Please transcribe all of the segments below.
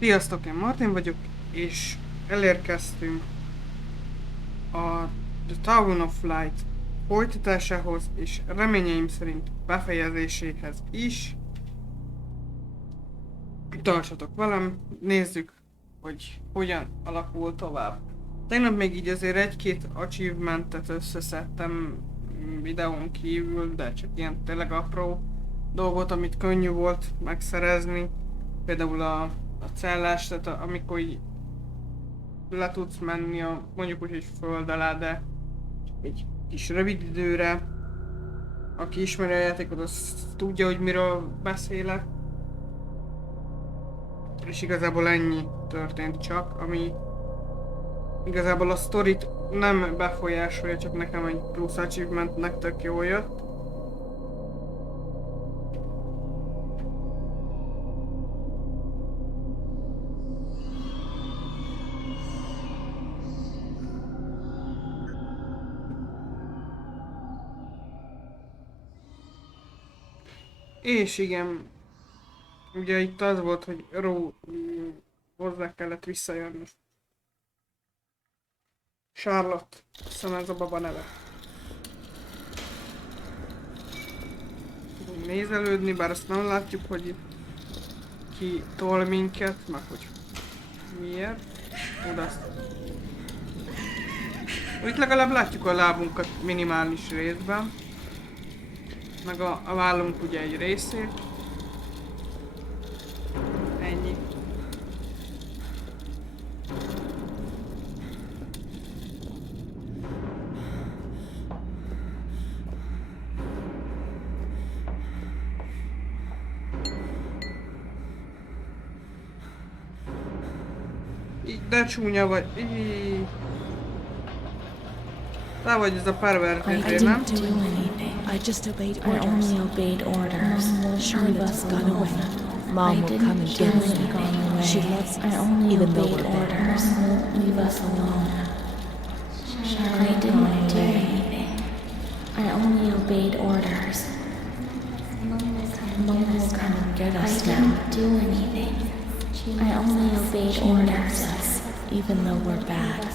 Sziasztok, én Martin vagyok, és elérkeztünk a The Town of Light folytatásához, és reményeim szerint befejezéséhez is. Tartsatok velem, nézzük, hogy hogyan alakul tovább. Tegnap még így azért egy-két achievementet összeszedtem videón kívül, de csak ilyen tényleg apró dolgot, amit könnyű volt megszerezni. Például a cellás, tehát amikor így le tudsz menni mondjuk úgy, hogy föld alá, de egy kis rövid időre. Aki ismeri a játékot, az tudja, hogy miről beszélek. És igazából ennyi történt csak, ami igazából a sztorit nem befolyásolja, csak nekem egy plusz achievementnek tök jól jött. És igen, ugye itt az volt, hogy hozzá kellett visszajönni. Charlotte, hiszem ez a baba neve. Tudunk nézelődni, bár azt nem látjuk, hogy ki tol minket, meg hogy miért. Oda. Itt legalább látjuk a lábunkat minimális részben. Meg a vállunk ugye egy részét. Ennyi. De csúnya vagy. Te vagy ez a pervertizé, nem? I just obeyed orders. I only obeyed orders. Charlotte's gone away. Mom will come and get me. She loves us, even though we're bad. Mom won't leave us alone. I didn't do anything. I only obeyed orders. Mom will come and get us now. I didn't do anything. I only obeyed orders, even though we're bad.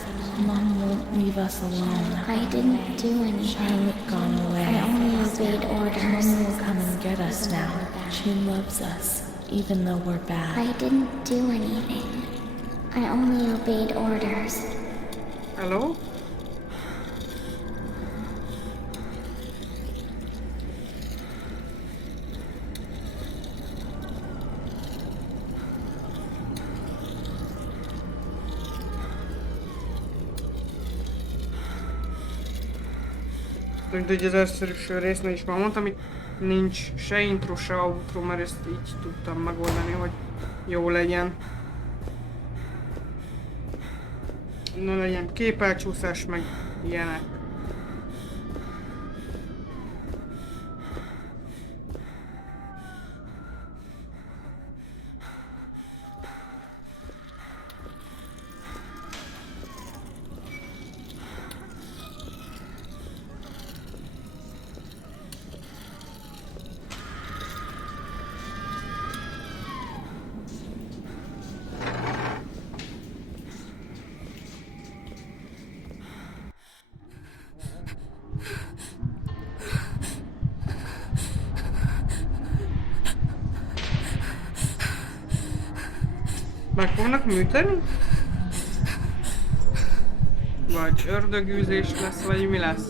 Mom won't leave us alone. I didn't do anything. Charlotte gone away. I only obeyed orders. Mom will come and get us now. She loves us, even though we're bad. I didn't do anything. I only obeyed orders. Hello? Mint hogy az első résznél is már mondtam, itt nincs se intro, se outro, mert ezt így tudtam megoldani, hogy jó legyen. Ne legyen képelcsúszás, meg ilyenek. Meg fognak műteni? Vagy ördögűzés lesz, vagy mi lesz?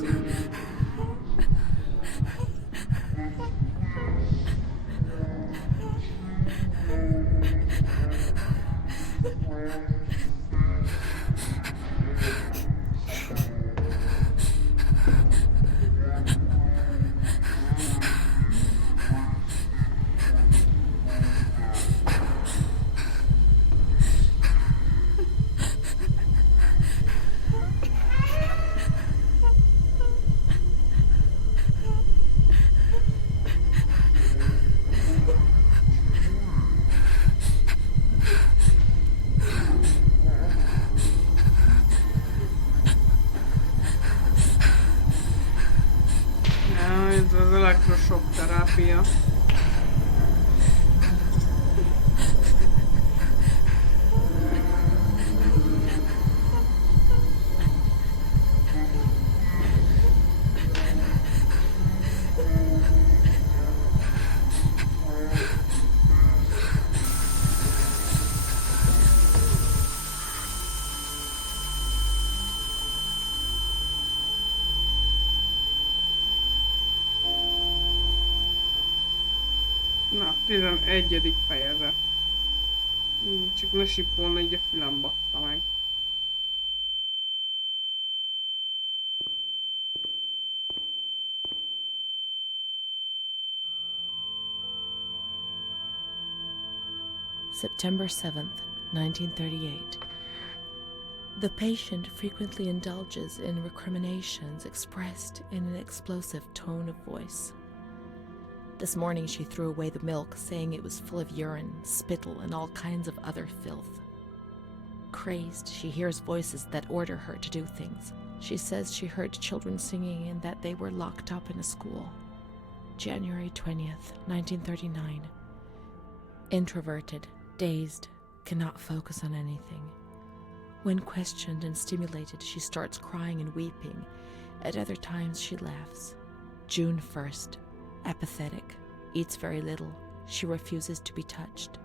Ez az elektrosok terápia. Na, 11. fejezet. Csak ne sippolna, így a fülem batta meg. September 7th, 1938. The patient frequently indulges in recriminations expressed in an explosive tone of voice. This morning she threw away the milk, saying it was full of urine, spittle, and all kinds of other filth. Crazed, she hears voices that order her to do things. She says she heard children singing and that they were locked up in a school. January 20th, 1939. Introverted, dazed, cannot focus on anything. When questioned and stimulated, she starts crying and weeping. At other times, she laughs. June 1st. Apathetic. Eats very little. She refuses to be touched.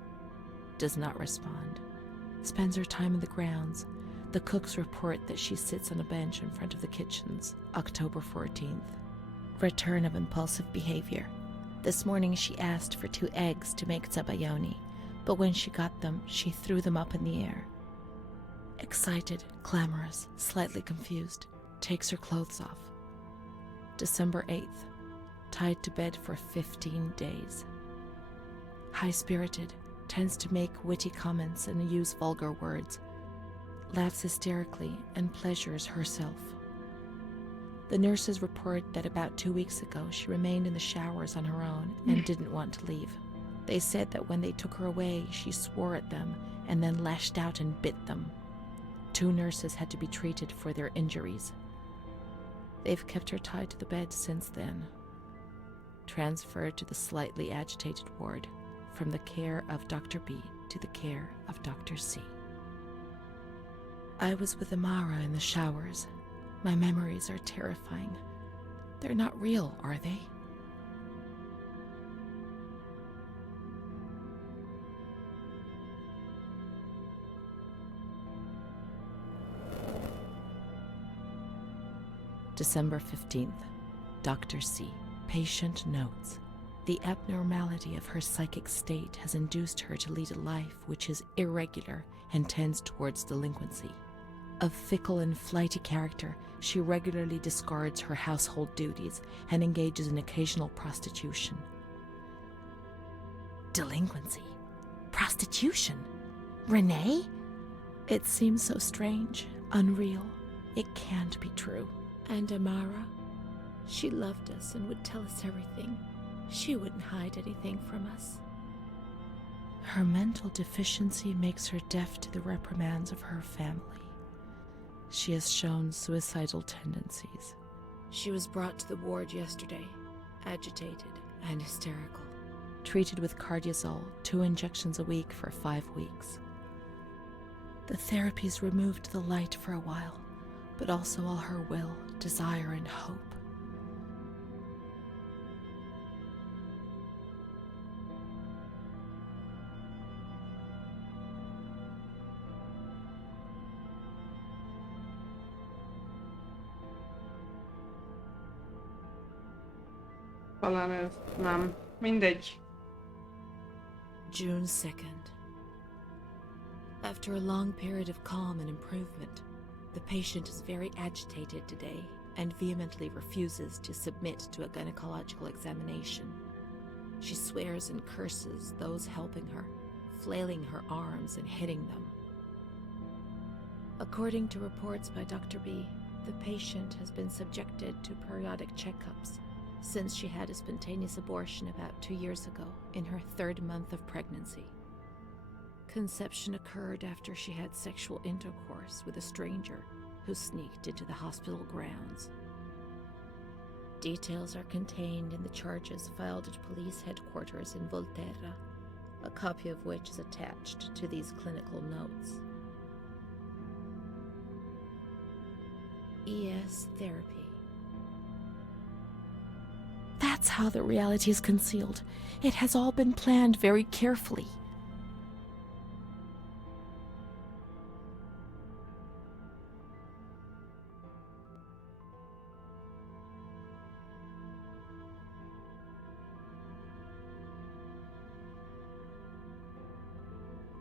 Does not respond. Spends her time in the grounds. The cooks report that she sits on a bench in front of the kitchens. October 14th. Return of impulsive behavior. This morning she asked for 2 eggs to make zabayoni, but when she got them, she threw them up in the air. Excited, clamorous, slightly confused, takes her clothes off. December 8th. Tied to bed for 15 days. High-spirited, tends to make witty comments and use vulgar words, laughs hysterically and pleasures herself. The nurses report that about 2 weeks ago she remained in the showers on her own and didn't want to leave. They said that when they took her away, she swore at them and then lashed out and bit them. 2 nurses had to be treated for their injuries. They've kept her tied to the bed since then. Transferred to the slightly agitated ward, from the care of Dr. B to the care of Dr. C. I was with Amara in the showers. My memories are terrifying. They're not real, are they? December 15th. Dr. C. Patient notes. The abnormality of her psychic state has induced her to lead a life which is irregular and tends towards delinquency. Of fickle and flighty character, she regularly discards her household duties and engages in occasional prostitution. Delinquency? Prostitution? Renee? It seems so strange, unreal. It can't be true. And Amara? She loved us and would tell us everything. She wouldn't hide anything from us. Her mental deficiency makes her deaf to the reprimands of her family. She has shown suicidal tendencies. She was brought to the ward yesterday, agitated and hysterical. Treated with cardiazol, 2 injections a week for 5 weeks. The therapies removed the light for a while, but also all her will, desire, and hope. Talán ez nem. Mindegy. June 2nd. After a long period of calm and improvement, the patient is very agitated today and vehemently refuses to submit to a gynecological examination. She swears and curses those helping her, flailing her arms and hitting them. According to reports by Dr. B, the patient has been subjected to periodic checkups since she had a spontaneous abortion about 2 years ago in her 3rd month of pregnancy. Conception occurred after she had sexual intercourse with a stranger who sneaked into the hospital grounds. Details are contained in the charges filed at police headquarters in Volterra, a copy of which is attached to these clinical notes. ES therapy. That's how the reality is concealed. It has all been planned very carefully.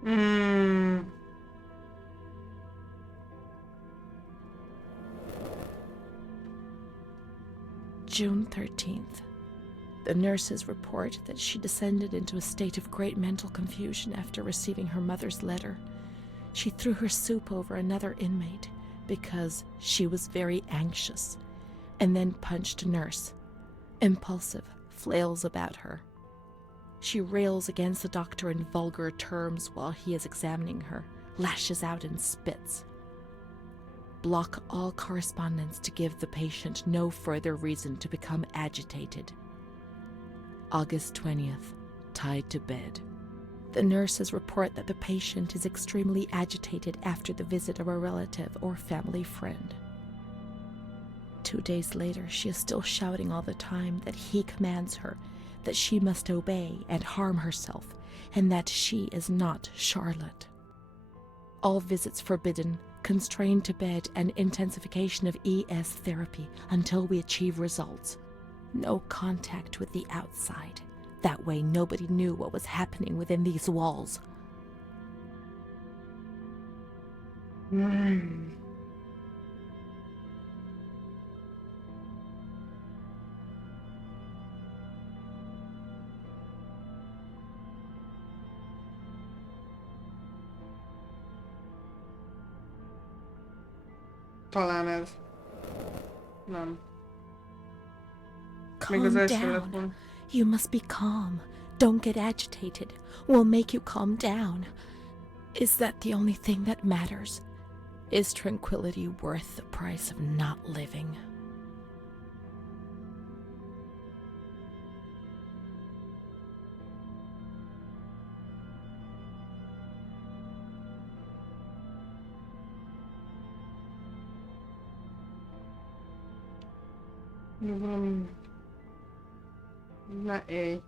Hmm. June 13th. The nurses report that she descended into a state of great mental confusion after receiving her mother's letter. She threw her soup over another inmate because she was very anxious, and then punched a nurse. Impulsive, flails about her. She rails against the doctor in vulgar terms while he is examining her, lashes out and spits. Block all correspondence to give the patient no further reason to become agitated. August 20th, tied to bed. The nurses report that the patient is extremely agitated after the visit of a relative or family friend. 2 days later, she is still shouting all the time that he commands her, that she must obey and harm herself, and that she is not Charlotte. All visits forbidden, constrained to bed, and intensification of ES therapy until we achieve results. No contact with the outside. That way nobody knew what was happening within these walls. Talán ez. Nem. Még az Calm első lett down. volna. You must be calm. Don't get agitated. We'll make you calm down. Is that the only thing that matters? Is tranquility worth the price of not living? Valami... Ne élj.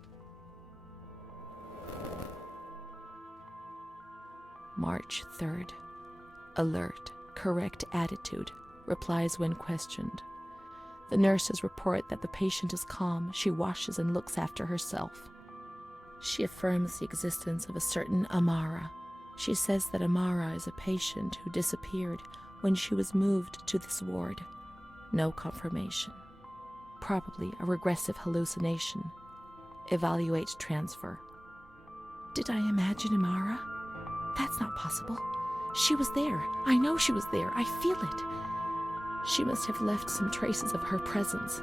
March 3rd. Alert, correct attitude, replies when questioned. The nurses report that the patient is calm, she washes and looks after herself. She affirms the existence of a certain Amara. She says that Amara is a patient who disappeared when she was moved to this ward. No confirmation. Probably a regressive hallucination. Evaluate transfer. Did I imagine Amara? That's not possible. She was there. I know she was there. I feel it. She must have left some traces of her presence.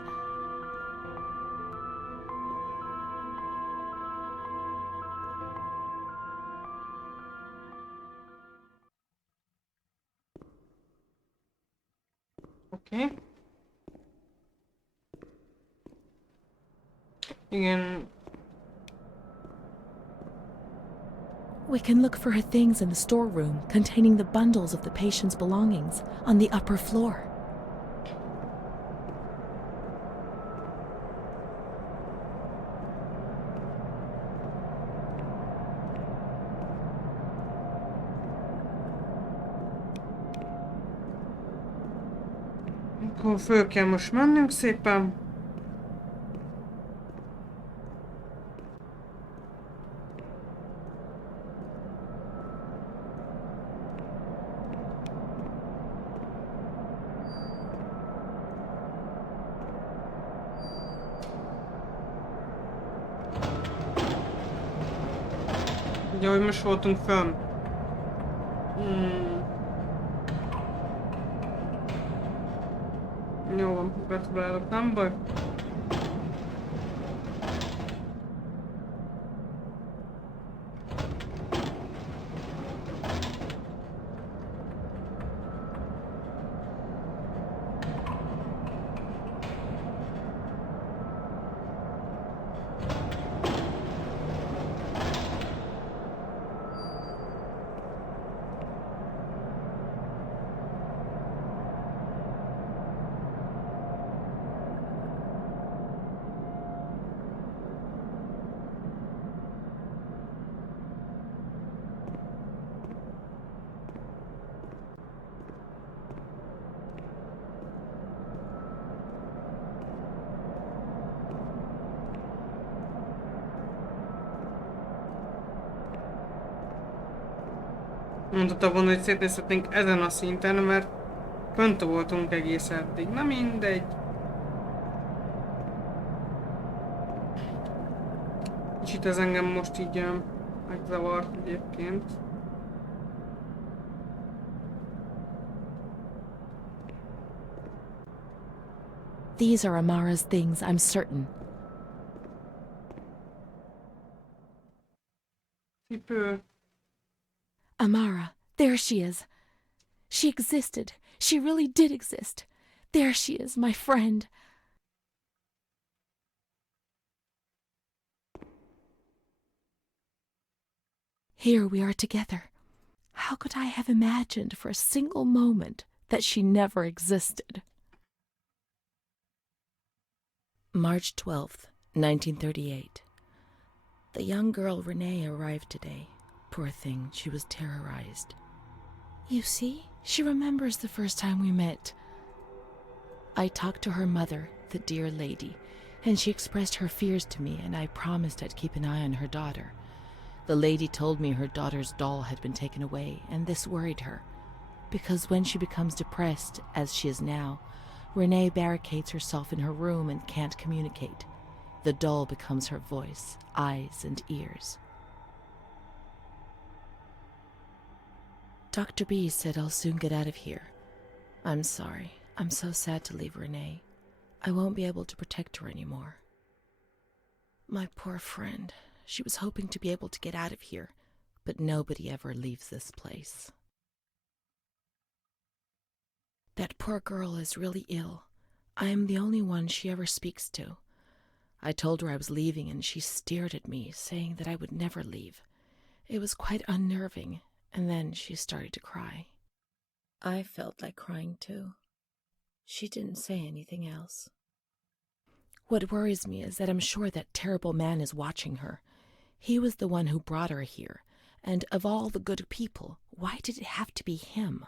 Oké. Igen. We can look for her things in the storeroom containing the bundles of the patient's belongings on the upper floor. Akkor föl kell most mennünk szépen. Ugye, hogy most voltunk fönn. Jó van, gratulálok, nem baj. Mondhatta volna, hogy szétnézhetnénk ezen a szinten, mert fönt voltunk egész eddig. Na mindegy. Kicsit ez engem most így megzavart egyébként. These are Amara's things, I'm certain. Cipő. Amara, there she is. She existed. She really did exist. There she is, my friend. Here we are together. How could I have imagined for a single moment that she never existed? March 12th, 1938. The young girl Renee arrived today. Poor thing, she was terrorized. You see, she remembers the first time we met. I talked to her mother, the dear lady, and she expressed her fears to me, and I promised I'd keep an eye on her daughter. The lady told me her daughter's doll had been taken away, and this worried her, because when she becomes depressed, as she is now, Renee barricades herself in her room and can't communicate. The doll becomes her voice, eyes, and ears. Dr. B said I'll soon get out of here. I'm sorry. I'm so sad to leave Renee. I won't be able to protect her anymore. My poor friend. She was hoping to be able to get out of here, but nobody ever leaves this place. That poor girl is really ill. I am the only one she ever speaks to. I told her I was leaving, and she stared at me, saying that I would never leave. It was quite unnerving, and then she started to cry. I felt like crying too. She didn't say anything else. What worries me is that I'm sure that terrible man is watching her. He was the one who brought her here, and of all the good people, why did it have to be him?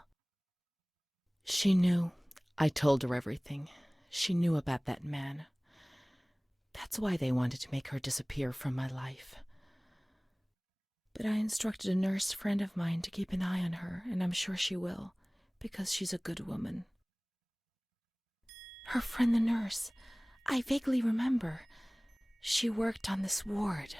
She knew. I told her everything. She knew about that man. That's why they wanted to make her disappear from my life. But I instructed a nurse friend of mine to keep an eye on her, and I'm sure she will, because she's a good woman. Her friend the nurse. I vaguely remember. She worked on this ward.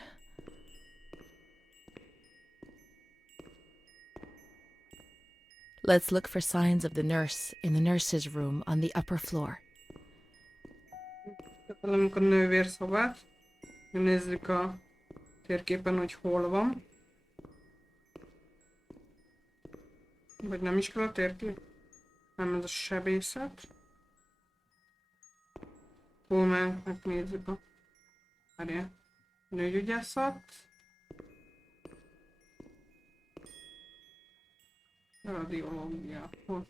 Let's look for signs of the nurse in the nurse's room on the upper floor. Találunk a nővérszobát. Nézzük a térképen, hogy hol van. Vagy nem is kell a térkép? Nem, ez a sebészet. Hol megnézzük a... Várjál. Nőgyógyászat. Radiológia. Hol?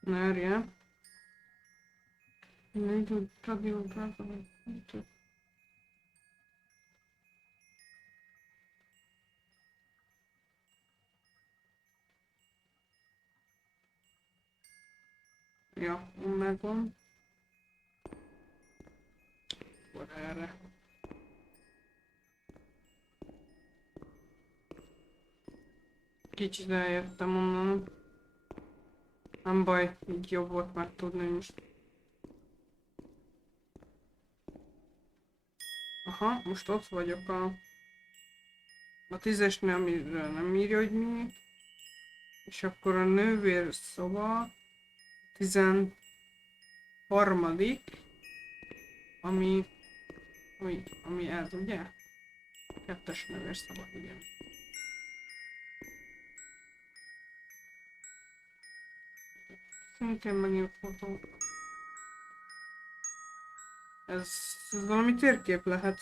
Várjál. Radiológia. Ja, megvan. Akkor erre. Kicsit eljöttem onnan. Nem baj, így jobb volt megtudni most. Aha, most ott vagyok a 10-esnél, amiről nem írja, hogy mi. És akkor a nővér szoba 13. Ami ez, ugye? 2-es nővér szoba, igen. Szintén megint fotó. Ez valami térkép lehet.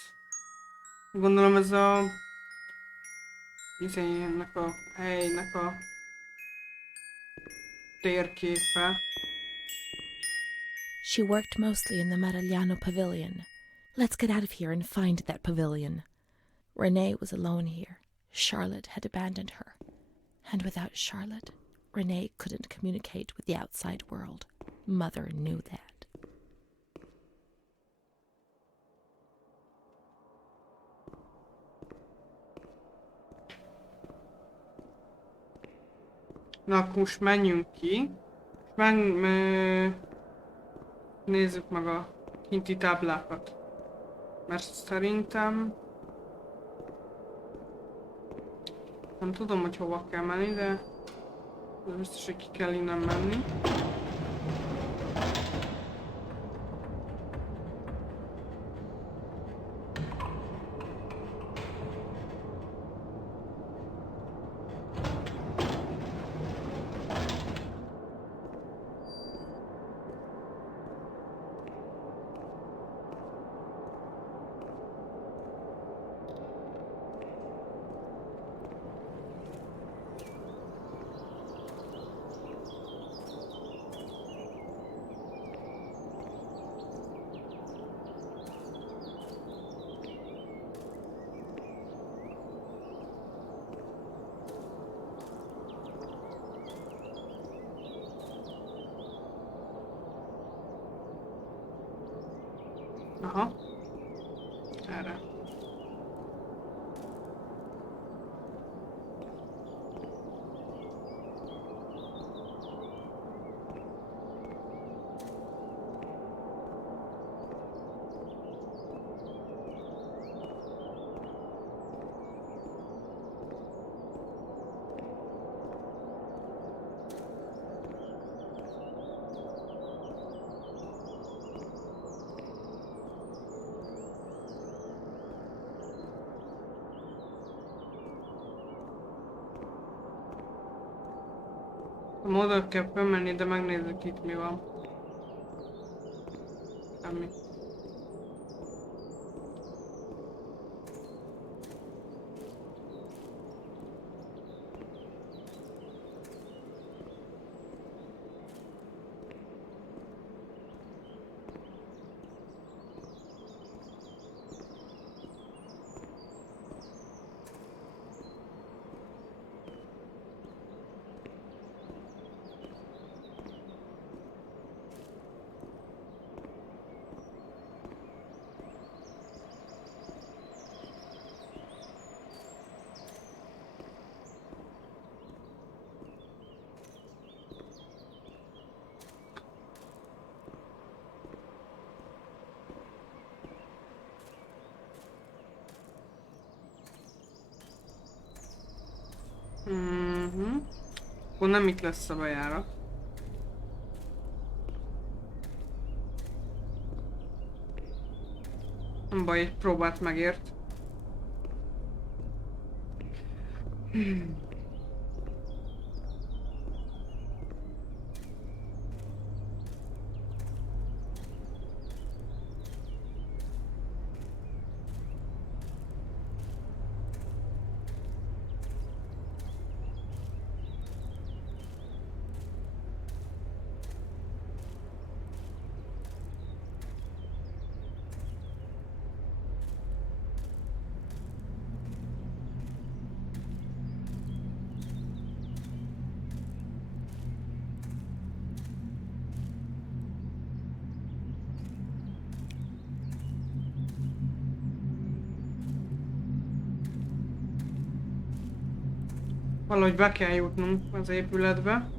Gondolom ez a... ennek a helynek a térképe. She worked mostly in the Maragliano pavilion. Let's get out of here and find that pavilion. Renee was alone here. Charlotte had abandoned her. And without Charlotte, Renee couldn't communicate with the outside world. Mother knew that. Na, akkor most menjünk ki. Nézzük meg a kinti táblákat. Mert szerintem... Nem tudom, hogy hova kell menni, de... Ez biztos, hogy ki kell innen menni. Aha. Erre. A módon kell felmenni, de megnézzük itt mi van. Semmi. Akkor nem itt lesz a bejárat. Nem baj, egy próbát megért. Valahogy be kell jutnunk az épületbe.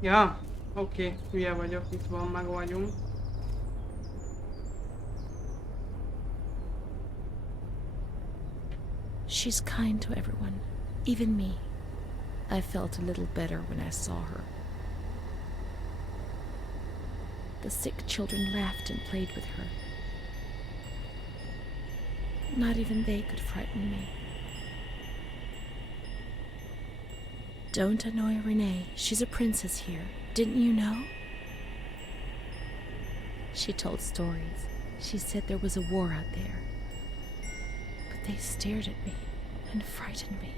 Ja, oké, hülye vagyok, itt van, meg vagyunk. She's kind to everyone, even me. I felt a little better when I saw her. The sick children laughed and played with her. Not even they could frighten me. Don't annoy Renee. She's a princess here. Didn't you know? She told stories. She said there was a war out there. But they stared at me and frightened me.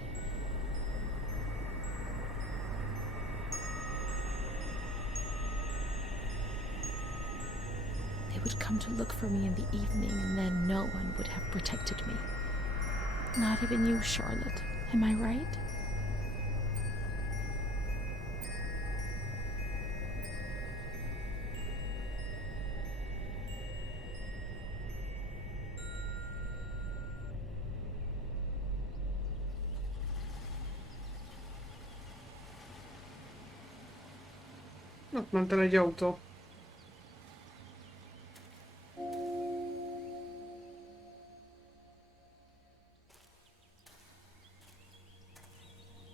They would come to look for me in the evening, and then no one would have protected me. Not even you, Charlotte. Am I right? Ott ment el egy autó.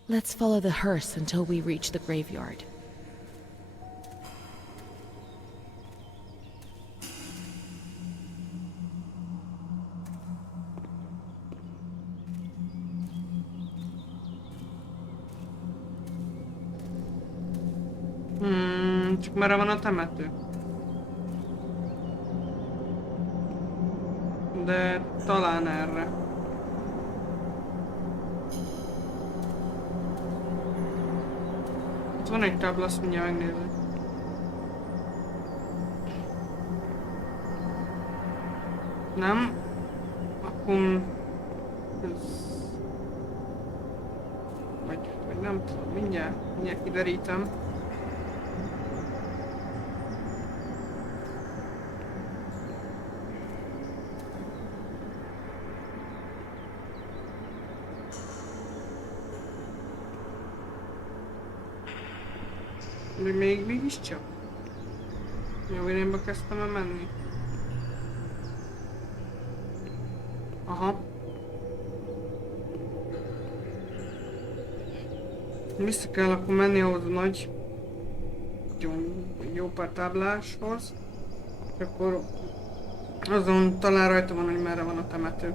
Let's follow the hearse until we reach the graveyard. Csak merre van a temető? De talán erre. Ott van egy tábla, azt mindjárt megnézem. Nem? Akkor... Ez... Vagy nem tudom, mindjárt kiderítem. Mégiscsak? Jó irányba kezdtem el menni. Aha. Vissza kell akkor menni ahhoz a nagy jó pár tábláshoz. És akkor azon talán rajta van, hogy merre van a temető.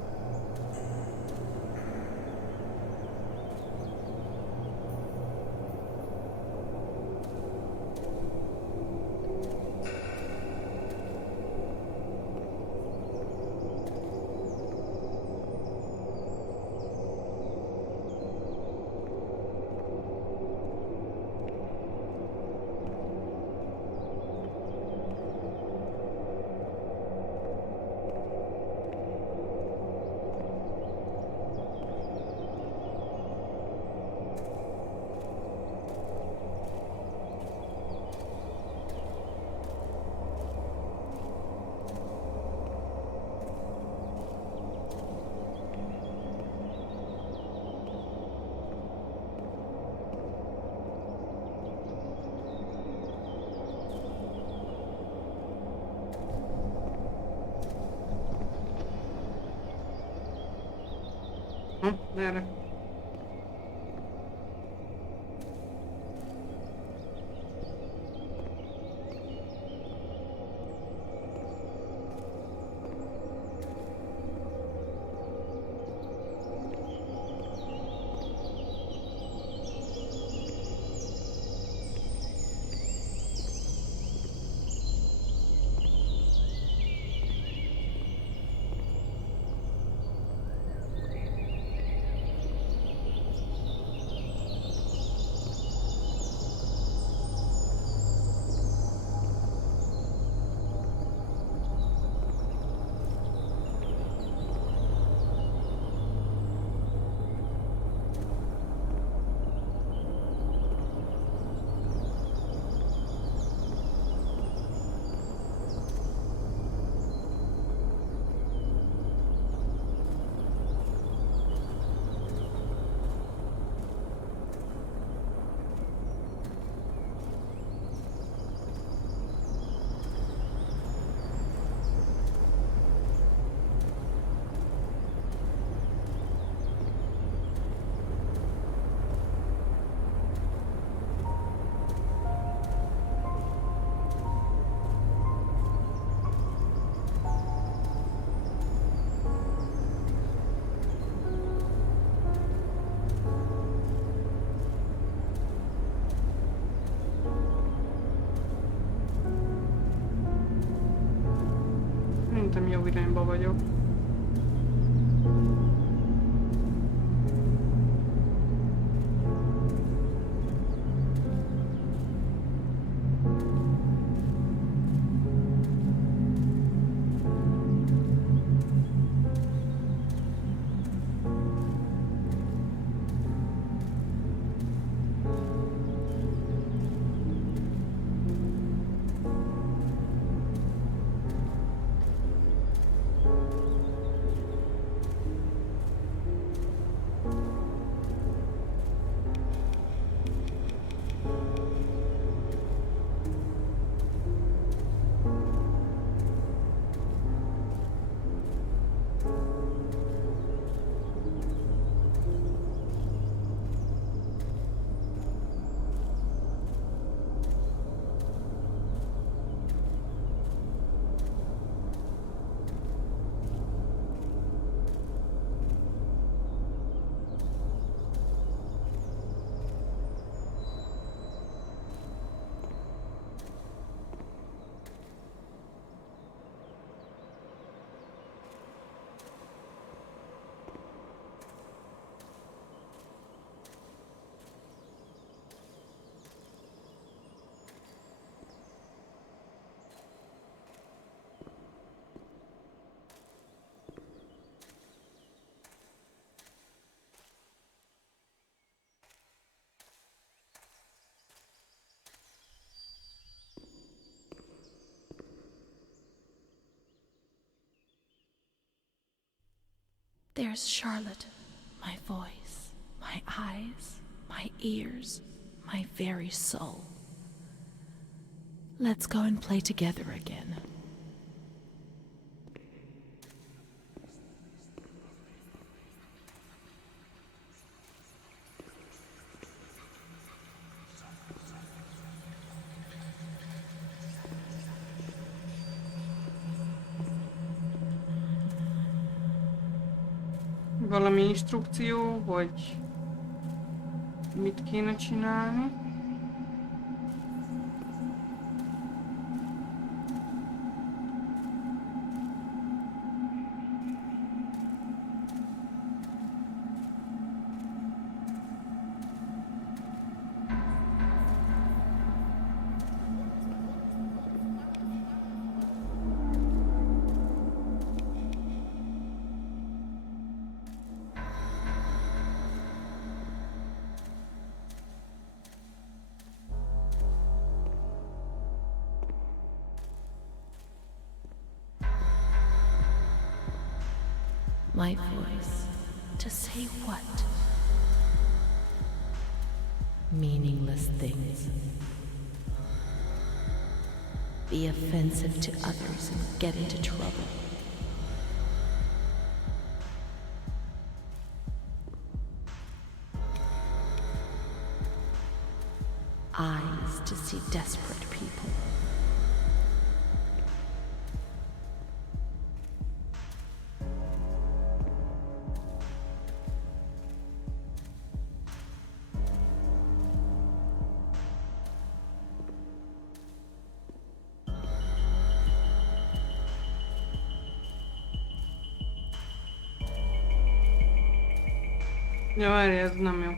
Merre? szerintem jó irányba vagyok. There's Charlotte, my voice, my eyes, my ears, my very soul. Let's go and play together again. Valami instrukció, hogy mit kéne csinálni. My voice, to say what? Meaningless things. Be offensive to others and get into trouble. Eyes to see desperate people. Ja, várj, ez nem jó.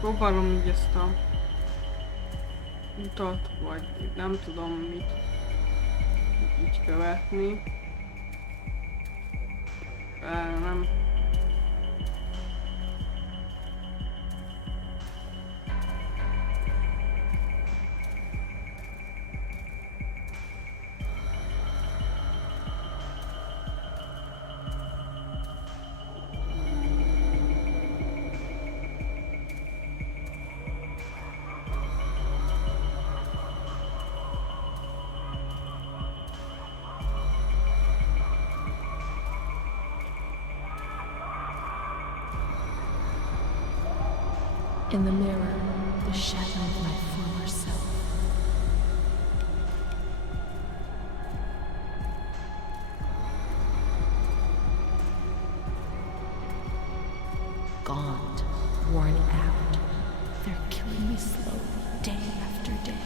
Próbálom így ezt a utat, vagy nem tudom mit így követni. Nem. In the mirror, the shadow of my former self. Gaunt, worn out, they're killing me slowly, day after day.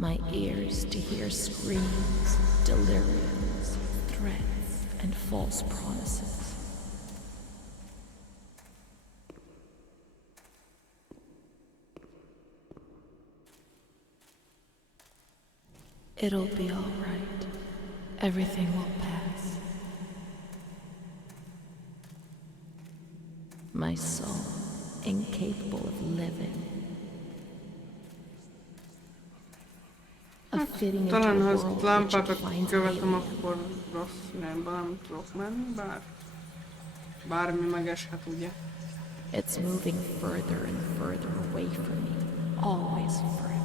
My ears to hear screams, deliriums, threats, and false promises. It'll be all right. Everything will pass. My soul, incapable of living. Talán ha ezt lámpákat követem, akkor rossz irányba nem tudok menni, bár bármi megeshet, ugye? It's moving further and further away from me, always further.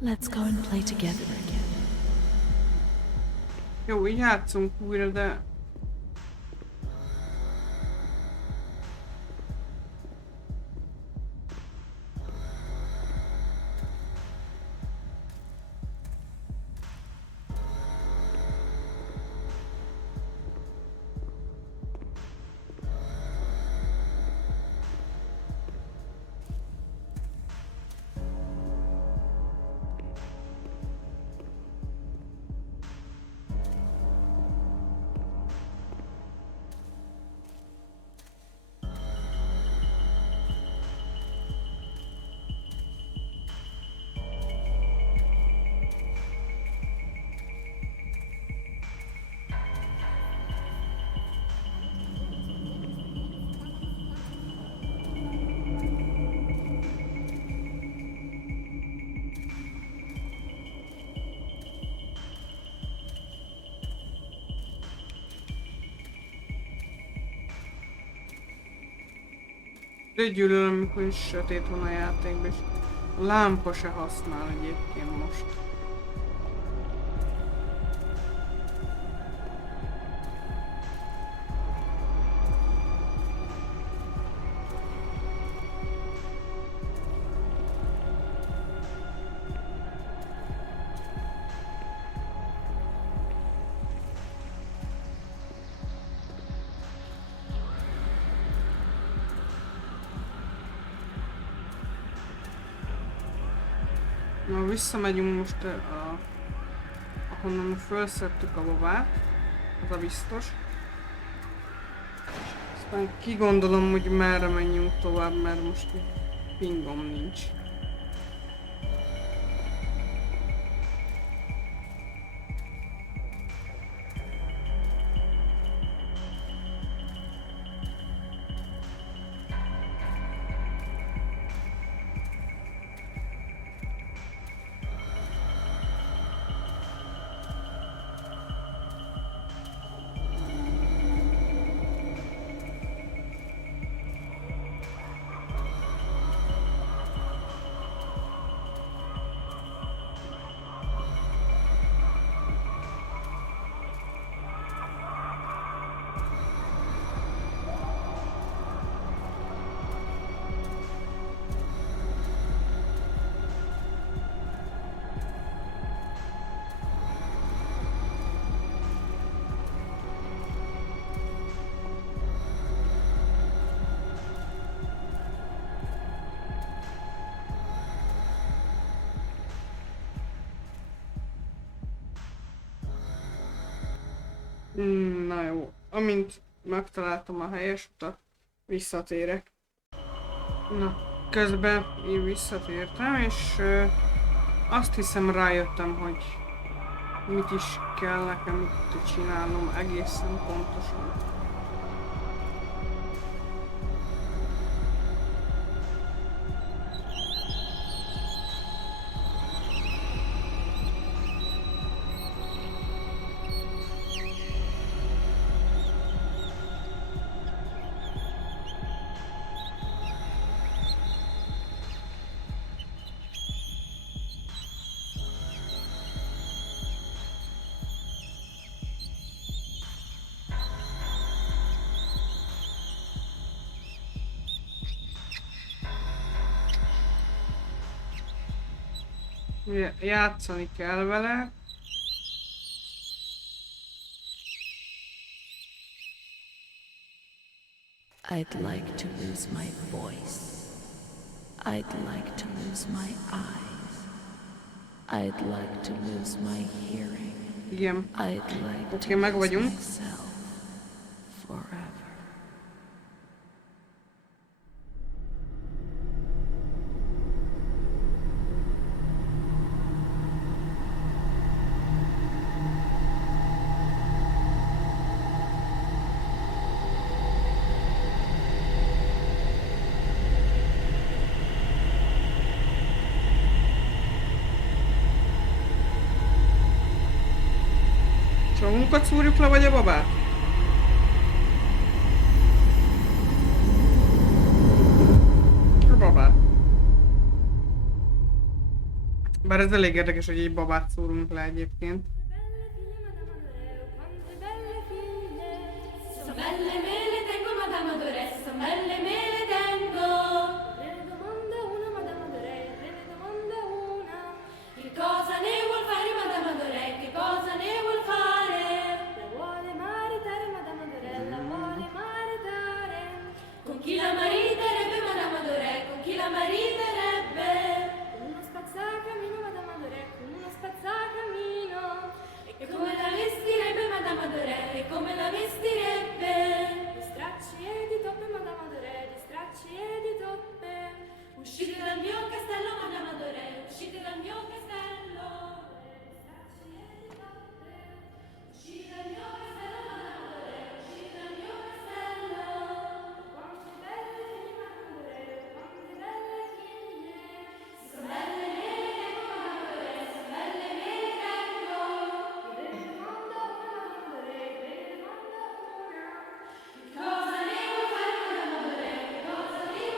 Let's go and play together again. Jó, így játszunk újra, de... De gyűlölöm, amikor is sötét van a játékban, és a lámpa se használ egyébként most. Na, visszamegyünk most ahonnan felszedtük a babát, az a biztos. Aztán kigondolom, hogy merre menjünk tovább, mert most pingom nincs. Na jó, amint megtaláltam a helyes utat, visszatérek. Na, közben én visszatértem, és azt hiszem rájöttem, hogy mit is kell nekem itt csinálnom egészen pontosan. Játszani kell vele. I'd like to lose my voice. I'd like to lose my eyes. I'd like to lose my hearing. Igen. I'd like Oké, to meg lose vagyunk. myself forever. Magunkat szúrjuk le, vagy a babát? A babát. Bár ez elég érdekes, hogy egy babát szúrunk le egyébként. Chi la mariterebbe, Madame Adoré, con chi la mariterebbe? Con uno spazzacamino, Madame Adoré, con uno spazzacamino. E come la vestirebbe, Madame Adoré, e come la vestirebbe? Di stracci e di toppe, Madame Adoré, di stracci e di toppe. Uscite dal mio castello, Madame Adoré, uscite dal mio castello. Di stracci e di toppe. Uscite dal mio castello, Madame Adoré, uscite dal mio castello. Quante belle figlie, Madame Adoré, quante belle figlie. Sono belle nere, Madame Adoré, sono belle nere, tengo. Ve ne domando una, Madame Adoré, ve ne domando una. Che cosa ne vuoi fare, Madame Adoré, che cosa ne vuoi fare?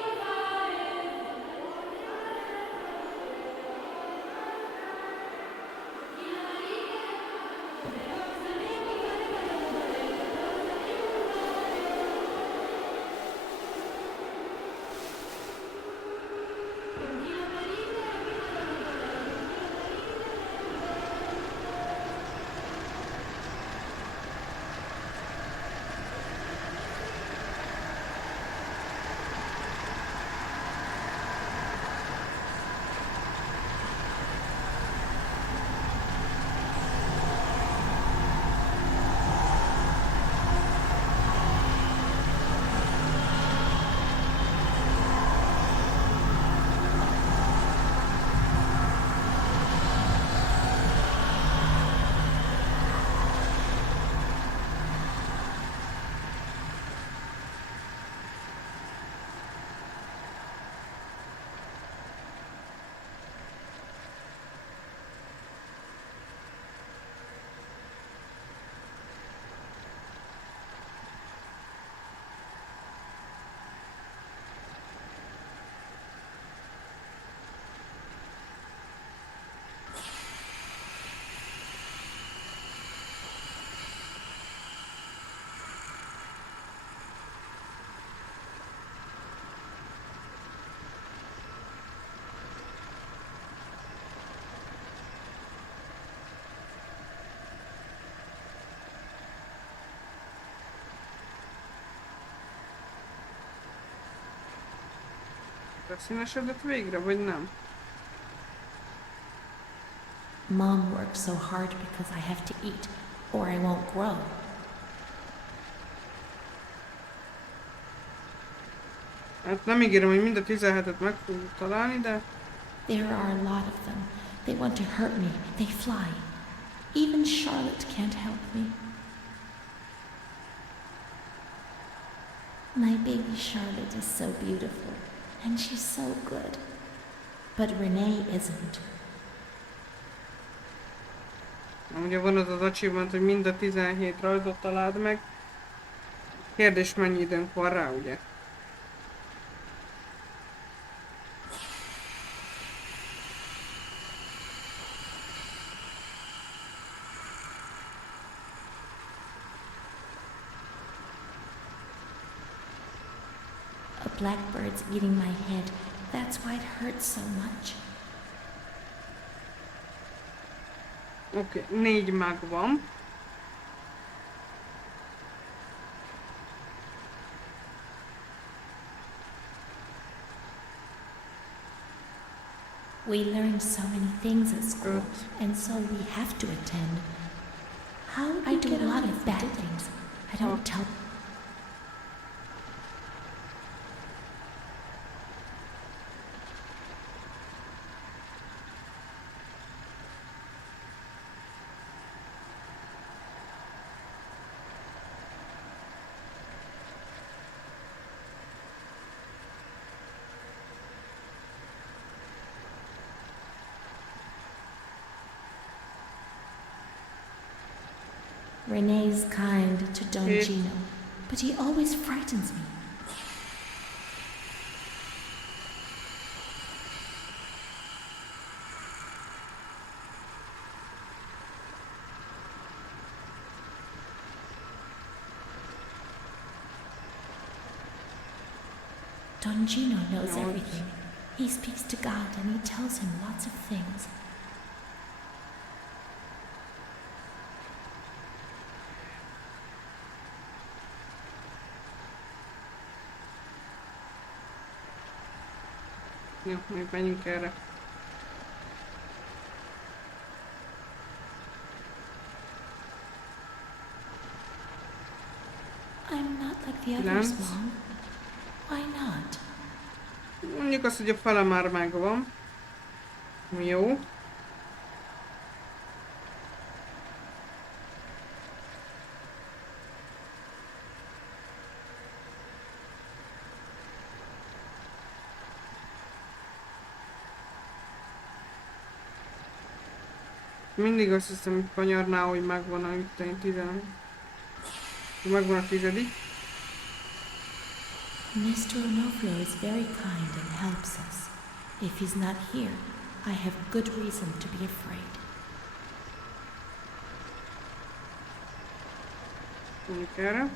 Chi la marita, che cosa ne vuoi fare, Madame Adoré, che cosa ne vuoi fare? Con chi la marita, Madame Adoré, Színesedett végre, vagy nem? Mom works so hard because I have to eat, or I won't grow. Hát nem ígérem, hogy mind a 17-et meg fogjuk találni, de... There are a lot of them. They want to hurt me. They fly. Even Charlotte can't help me. My baby Charlotte is so beautiful, and she's so good. But Renee isn't. Ugye van az achievement, hogy mind a 17 rajzot találd meg. Kérdés, mennyi időnk van rá, ugye? A blackbird's eating my head. That's why it hurts so much. Oké, 4 megvan. We learn so many things at school, and so we have to attend. How I do a lot of bad things. I don't tell. Renee's kind to Don Gino, but he always frightens me. Don Gino knows everything. He speaks to God and he tells him lots of things. Jó, még menjünk erre. I'm not like the others, Mom. Why not? Mondjuk azt, hogy a fele már megvan. Jó. Mindig azt hiszem, hogy kanyarnál, hogy megvan a ütény 11. Megvan a 10. Mr. Onofrio is very kind and helps us. If he's not here, I have good reason to be afraid. Mondjuk erre.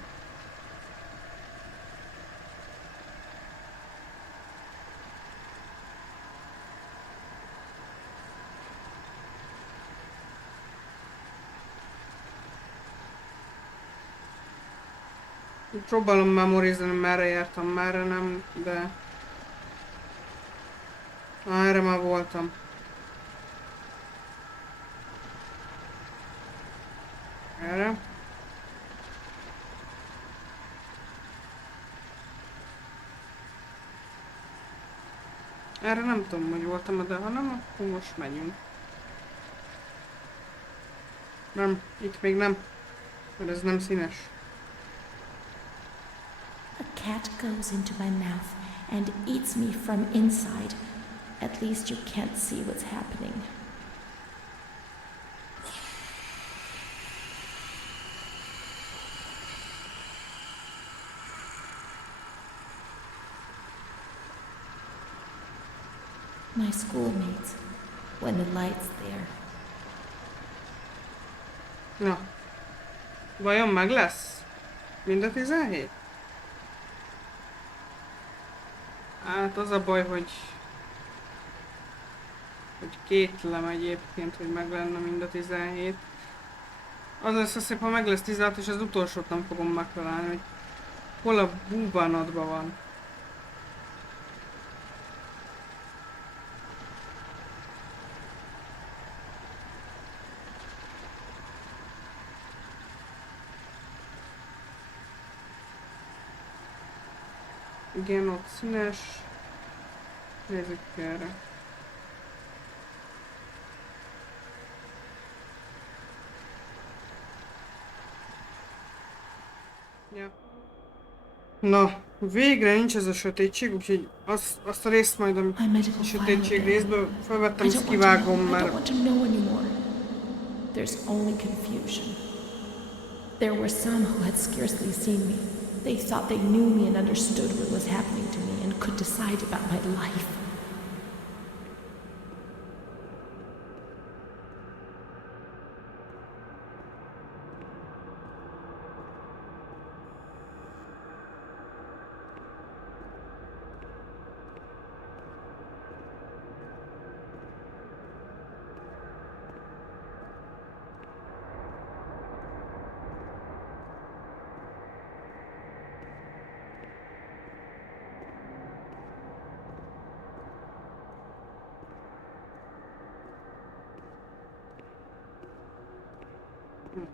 Próbálom memorizálni, merre jártam, merre nem, de... erre már voltam. Erre. Erre nem tudom, hogy voltam, de ha nem, akkor most megyünk. Nem, itt még nem, mert ez nem színes. A cat goes into my mouth and eats me from inside. At least you can't see what's happening. My schoolmates, when the light's there. Na. Vajon meg lesz? Mind a 17? Hát az a baj, hogy kétlem egyébként, hogy meg lenne mind a 17. Az lesz a szép, ha meg lesz 16, és az utolsót nem fogom megtalálni, hogy hol a búbánatban van. Igen, ott színes. Nézzük erre. Ja. Na, végre nincs ez a sötétség, úgyhogy azt a részt majd a sötétség részből felvettem, ezt kivágom, I don't mert... want to know anymore. There's only confusion. There were some who had scarcely seen me. They thought they knew me and understood what was happening to me and could decide about my life.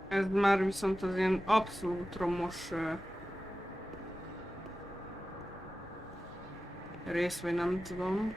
Ez már viszont az ilyen abszolút romos rész, vagy nem tudom.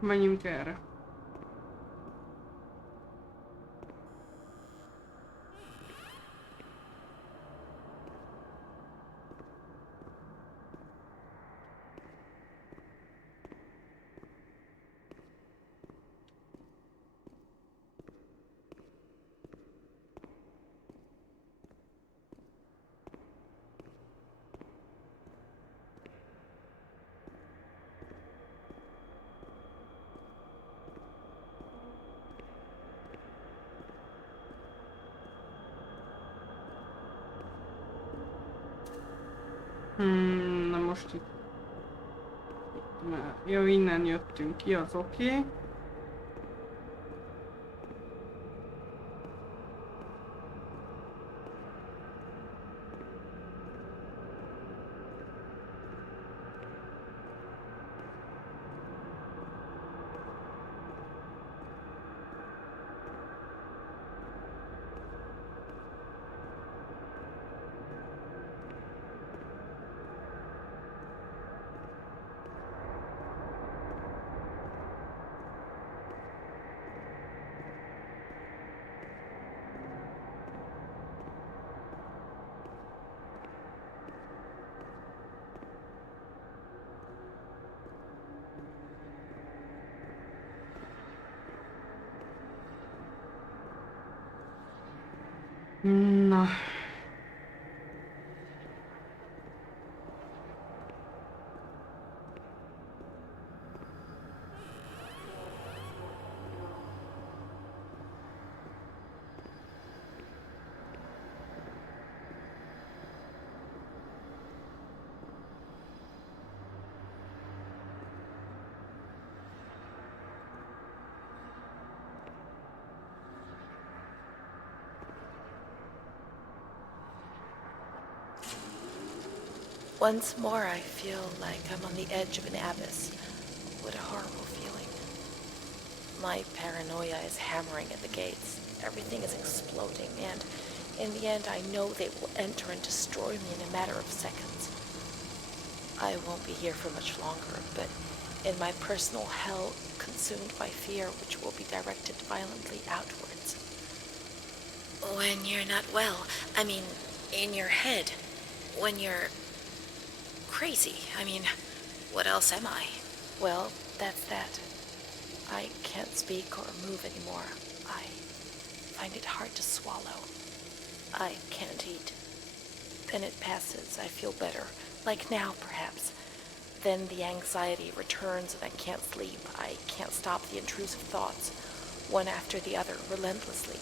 Menjünk erre. Na most itt... Jó, innen jöttünk ki, az oké. Na. Once more I feel like I'm on the edge of an abyss. What a horrible feeling. My paranoia is hammering at the gates. Everything is exploding, and in the end I know they will enter and destroy me in a matter of seconds. I won't be here for much longer, but in my personal hell, consumed by fear which will be directed violently outwards. When you're not well, I mean, in your head, when you're crazy, I mean, what else am I? Well, that's that. I can't speak or move anymore. I find it hard to swallow. I can't eat. Then it passes. I feel better. Like now, perhaps. Then the anxiety returns and I can't sleep. I can't stop the intrusive thoughts, one after the other, relentlessly.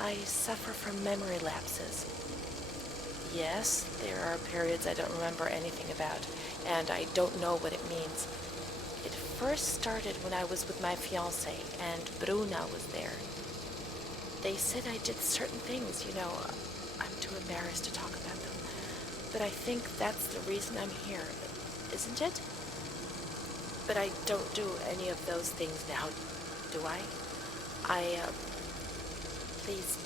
I suffer from memory lapses. Yes, there are periods I don't remember anything about, and I don't know what it means. It first started when I was with my fiancé, and Bruna was there. They said I did certain things, you know. I'm too embarrassed to talk about them. But I think that's the reason I'm here, isn't it? But I don't do any of those things now, do I? Please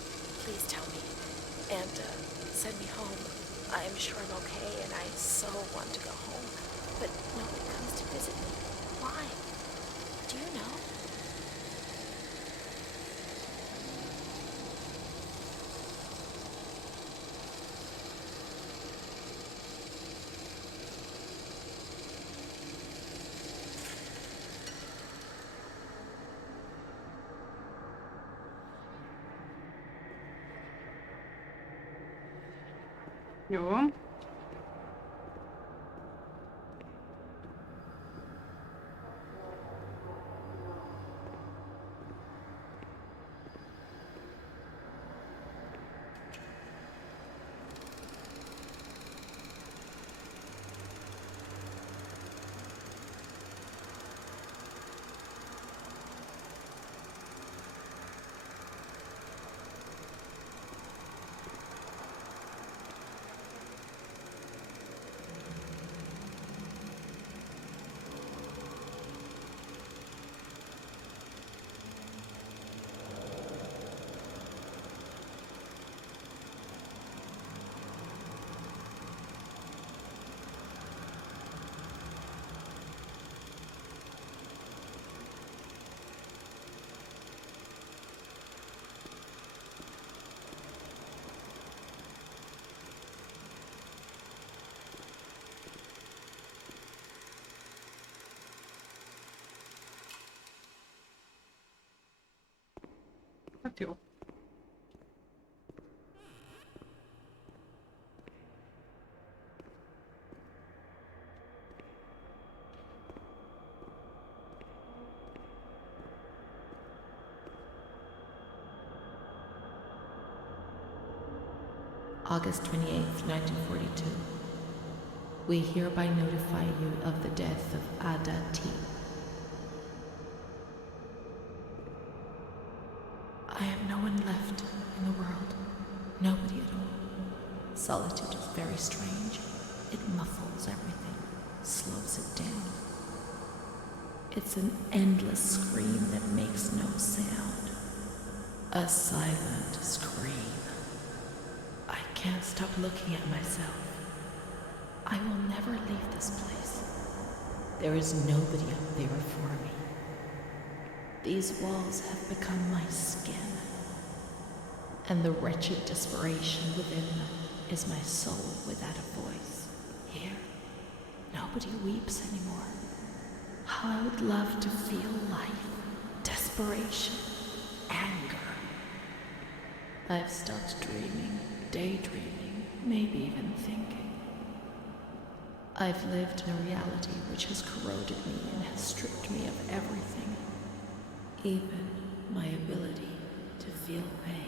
tell me. And, send me home. I'm sure I'm okay, and I so want to go home. But nobody comes to visit me. Why? Do you know? Jó. Hát jó. August 28th, 1942. We hereby notify you of the death of Ada T. I have no one left in the world. Nobody at all. Solitude is very strange. It muffles everything, slows it down. It's an endless scream that makes no sound. A silent scream. I can't stop looking at myself. I will never leave this place. There is nobody up there for me. These walls have become my skin, and the wretched desperation within them is my soul without a voice. Here, nobody weeps anymore. How I would love to feel life, desperation, anger. I've stopped dreaming, daydreaming, maybe even thinking. I've lived in a reality which has corroded me and has stripped me of everything, even my ability to feel pain.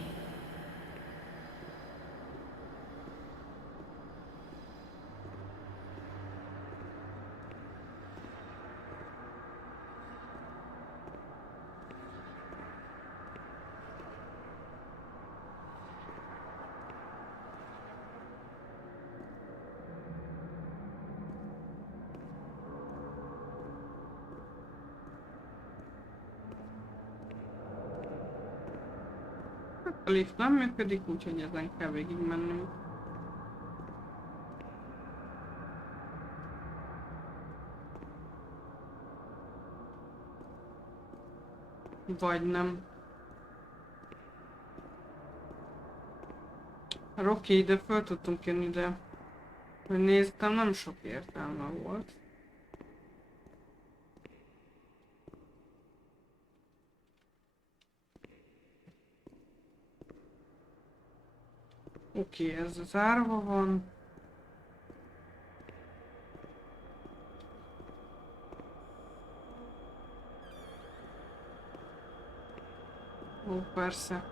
A lift nem működik, úgyhogy ezen kell végig mennünk. Vagy nem. Oké, ide föl tudtunk jönni, de hogy néztem, nem sok értelme volt. Oké, ez zárva van. Ó, persze.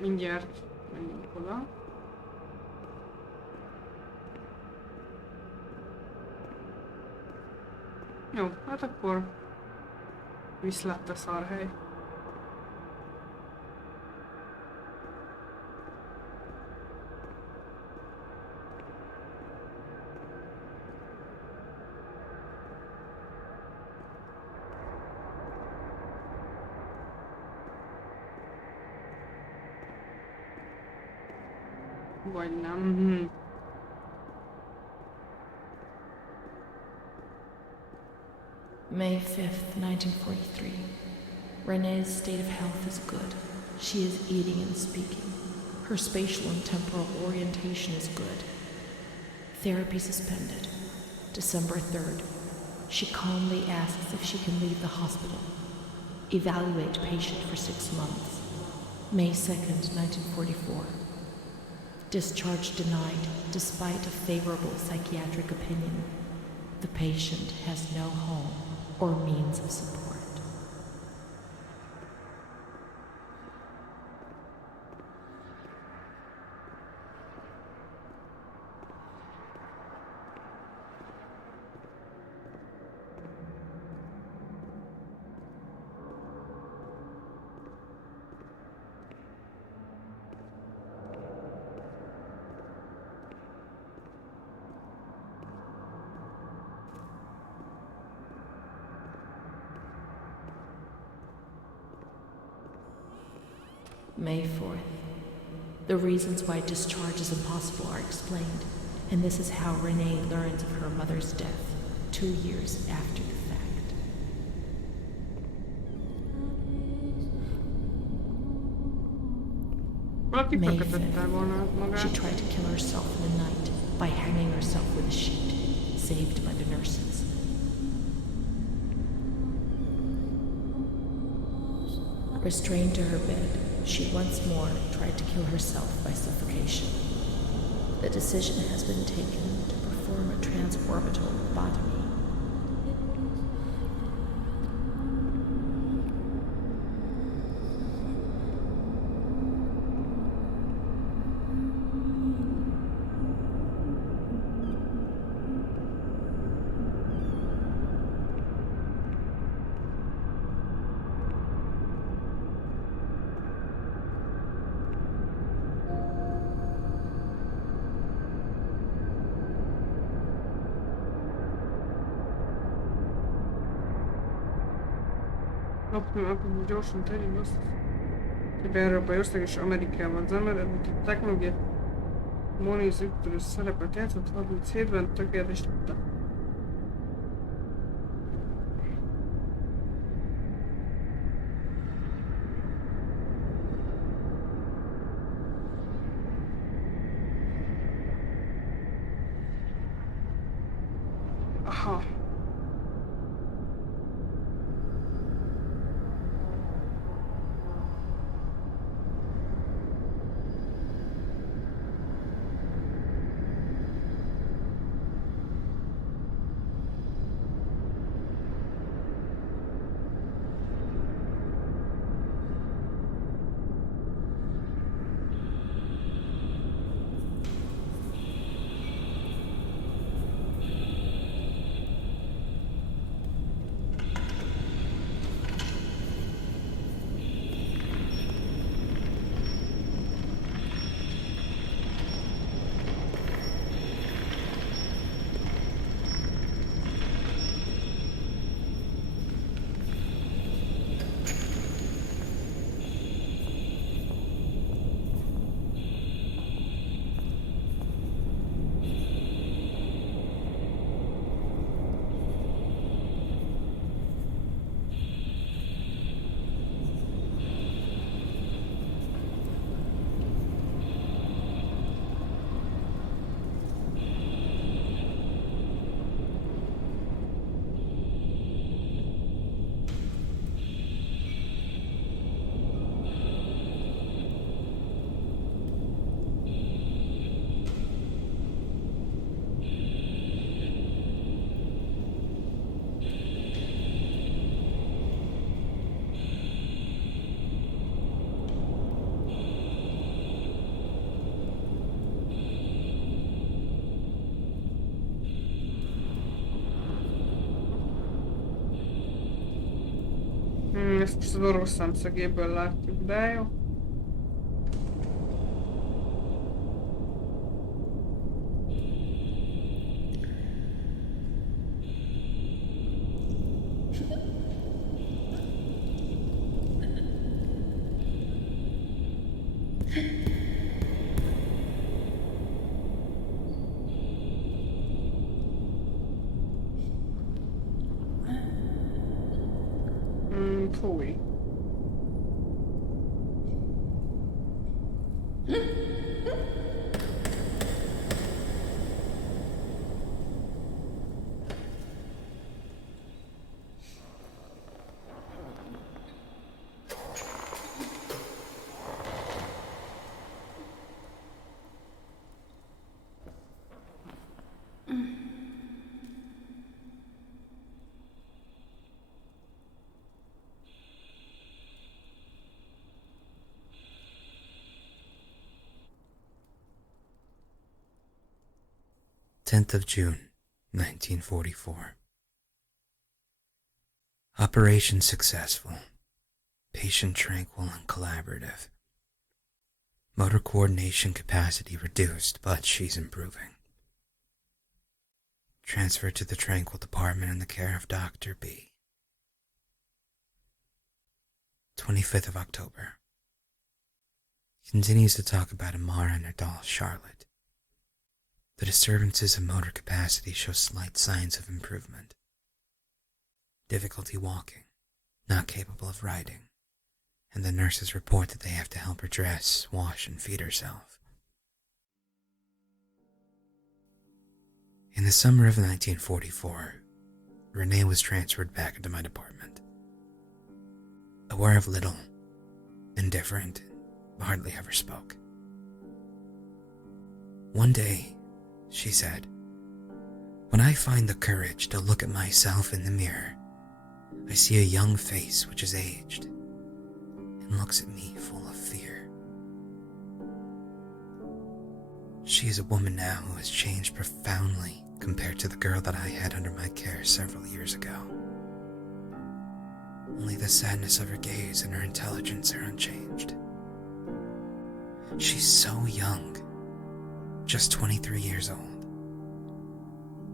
Mindjárt menjünk oda. Jó, hát akkor viszlett a szarhely. Vagy nem. May 5th, 1943. Renee's state of health is good. She is eating and speaking. Her spatial and temporal orientation is good. Therapy suspended. December 3rd. She calmly asks if she can leave the hospital. Evaluate patient for 6 months. May 2nd, 1944. Discharge denied despite a favorable psychiatric opinion. The patient has no home or means of support. May 4th. The reasons why discharge is impossible are explained, and this is how Renee learns of her mother's death 2 years after the fact. May 5th. She tried to kill herself in the night by hanging herself with a sheet, saved by the nurses. Restrained to her bed, she once more tried to kill herself by suffocation. The decision has been taken to perform a transorbital lobotomy. Akkor gyorsan tegyünk azt, hogy Európai Ország és Amerikában az eredeti technológia Moniz úttörő szerepet játszott 37-ben, tökéletes tudta. Aha. ezt most az orvos szemszögéből látjuk, de jó. Fúj. June 1944. Operation successful. Patient tranquil and collaborative. Motor coordination capacity reduced, but she's improving. Transferred to the tranquil department in the care of Dr. B. 25th of October. Continues to talk about Amara and her doll, Charlotte. The disturbances of motor capacity show slight signs of improvement. Difficulty walking, not capable of riding, and the nurses report that they have to help her dress, wash, and feed herself. In the summer of 1944, Renee was transferred back into my department. Aware of little, indifferent, hardly ever spoke. One day, she said, "When I find the courage to look at myself in the mirror, I see a young face which is aged and looks at me full of fear." She is a woman now who has changed profoundly compared to the girl that I had under my care several years ago. Only the sadness of her gaze and her intelligence are unchanged. She's so young, just 23 years old,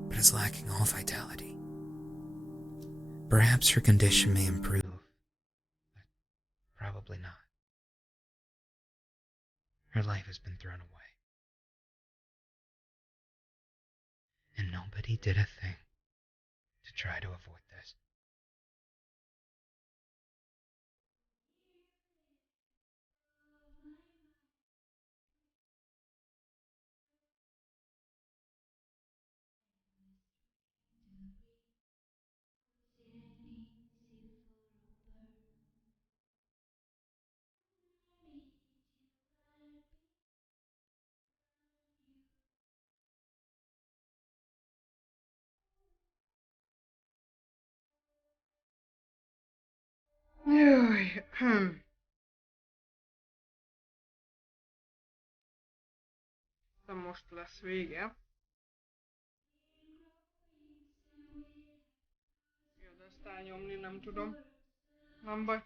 but is lacking all vitality. Perhaps her condition may improve, but probably not. Her life has been thrown away. And nobody did a thing to try to avoid this. Jaj. De most lesz vége. Jó, de ezt elnyomni nem tudom. Nem baj.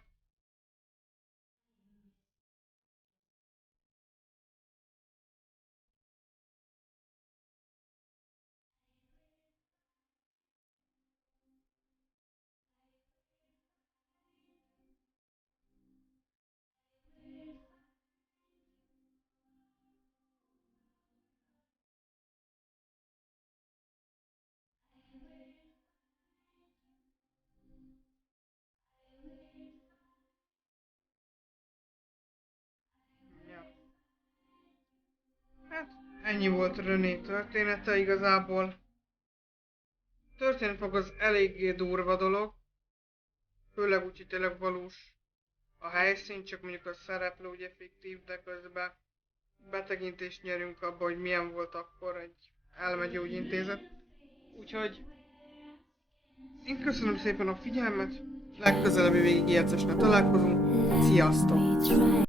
Ja. Hát, ennyi volt René története igazából. Történni fog az eléggé durva dolog. Főleg úgy, hogy tényleg valós a helyszín, csak mondjuk a szereplő ugye fiktív, de közben betekintést nyerünk abba, hogy milyen volt akkor egy elmegyógyintézet. Úgyhogy én köszönöm szépen a figyelmet, legközelebbi végigjegyzésnél találkozunk, sziasztok!